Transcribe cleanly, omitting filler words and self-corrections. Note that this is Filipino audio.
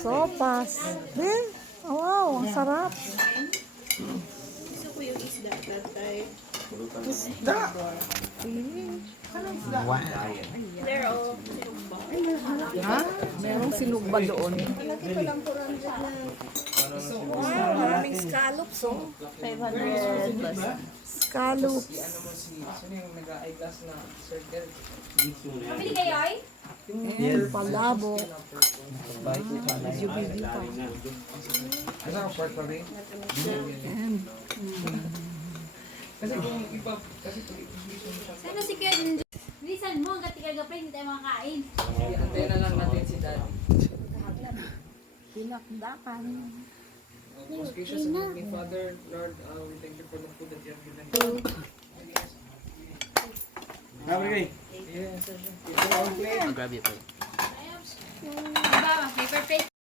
Sopas. Wow, ang sarap. Gusto ko yung isda, tatay. Isda! There, oh. Sinugba. Ha? Merong sinugba doon. Lagi pa lang 400 na. Wow, maraming scallops, oh. 500 plus. Scallops. Sino yung nag-eyeglass na circle? Pabili kayo, ay? Ayan, palabo. Ano ang pork pa rin? Ayan. Kasi kung iba, kasi pag i-position mo siya, Sana si Kuya bilisan mo, hanggang tigaga-pre, hindi tayo makakain. antayin na lang natin si Daddy. Pinakdakan. Most gracious and loving Father, Lord, we thank you for the food that you have given us. Yes, sir. Grab it po.